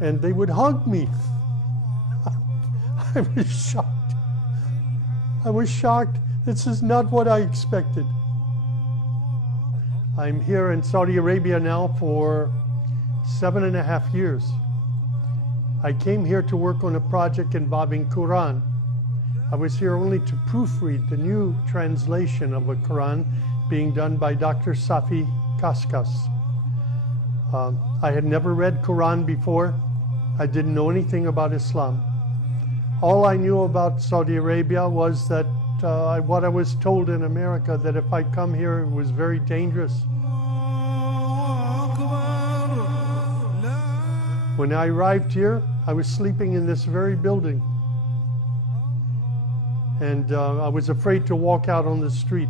and they would hug me. I was shocked. I was shocked. This is not what I expected. I'm here in Saudi Arabia now for 7.5 years. I came here to work on a project involving Quran. I was here only to proofread the new translation of a Quran being done by Dr. Safi Kaskas. I had never read Quran before. I didn't know anything about Islam. All I knew about Saudi Arabia was that what I was told in America, that if I come here, it was very dangerous. When I arrived here, I was sleeping in this very building. And I was afraid to walk out on the street.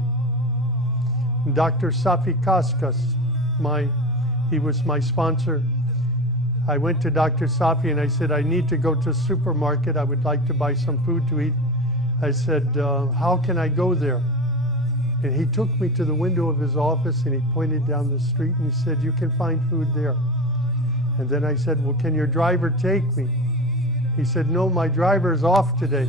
Dr. Safi Kaskas, he was my sponsor. I went to Dr. Safi and I said, I need to go to the supermarket. I would like to buy some food to eat. I said, how can I go there? And he took me to the window of his office and he pointed down the street and he said, you can find food there. And then I said, well, can your driver take me? He said, no, my driver's off today.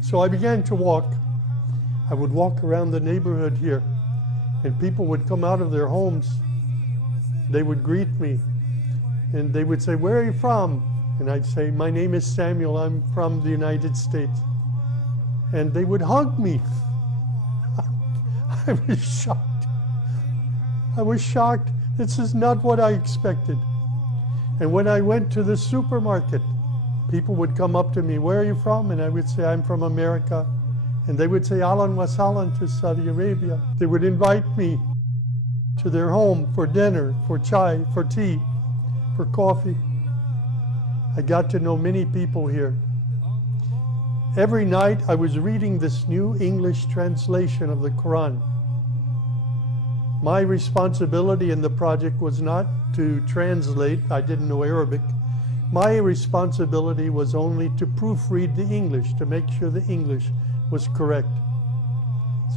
So I began to walk. I would walk around the neighborhood here and people would come out of their homes. They would greet me and they would say, where are you from? And I'd say, my name is Samuel, I'm from the United States. And they would hug me. I was shocked. I was shocked. This is not what I expected. And when I went to the supermarket, people would come up to me, where are you from? And I would say, I'm from America. And they would say, Ahlan wa sahlan to Saudi Arabia. They would invite me to their home for dinner, for chai, for tea, for coffee. I got to know many people here. Every night I was reading this new English translation of the Quran. My responsibility in the project was not to translate. I didn't know Arabic. My responsibility was only to proofread the English, to make sure the English was correct.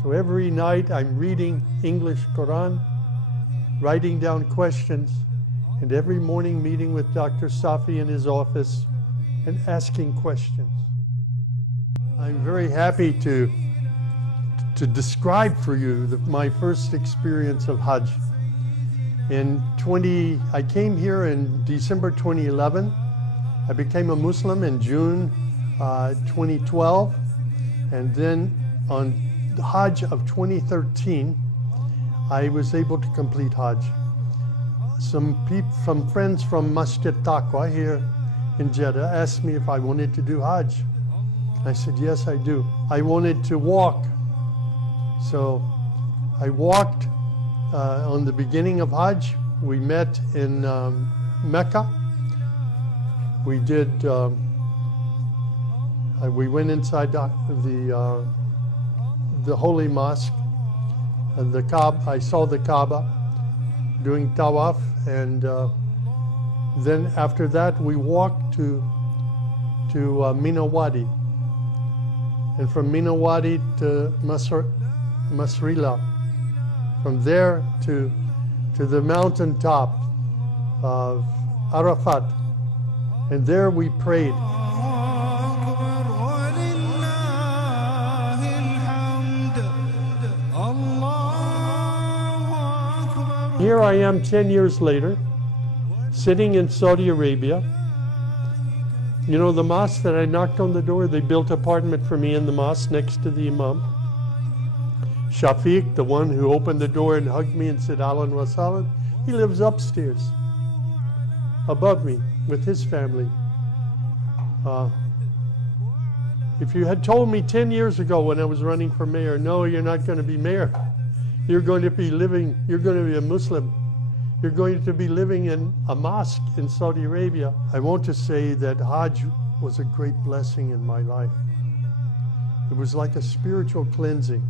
So every night I'm reading English Quran, writing down questions, and every morning meeting with Dr. Safi in his office and asking questions. I'm very happy to describe for you my first experience of Hajj. I came here in December 2011. I became a Muslim in June 2012. And then on the Hajj of 2013, I was able to complete Hajj. Some friends from Masjid Taqwa here in Jeddah asked me if I wanted to do Hajj. I said, yes, I do. I wanted to walk. So I walked on the beginning of Hajj. We met in Mecca. We did, we went inside the Holy Mosque, and the Kaaba. I saw the Kaaba doing tawaf, and then after that we walked to Mina Wadi, and from Mina Wadi to Masrila, from there to the mountain top of Arafat, and there we prayed. Here I am 10 years later, sitting in Saudi Arabia. You know, the mosque that I knocked on the door, they built an apartment for me in the mosque next to the Imam. Shafiq, the one who opened the door and hugged me and said, Ahlan wa sahlan, he lives upstairs, above me, with his family. If you had told me 10 years ago when I was running for mayor, no, you're not going to be mayor. You're going to be a Muslim. You're going to be living in a mosque in Saudi Arabia. I want to say that Hajj was a great blessing in my life. It was like a spiritual cleansing.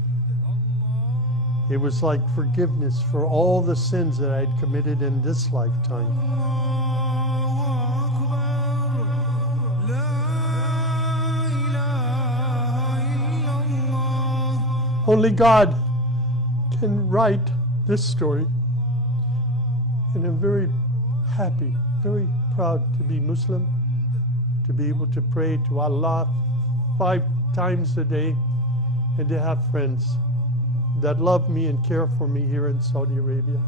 It was like forgiveness for all the sins that I had committed in this lifetime. Only God can write this story. And I'm very happy, very proud to be Muslim, to be able to pray to Allah 5 times a day, and to have friends that love me and care for me here in Saudi Arabia.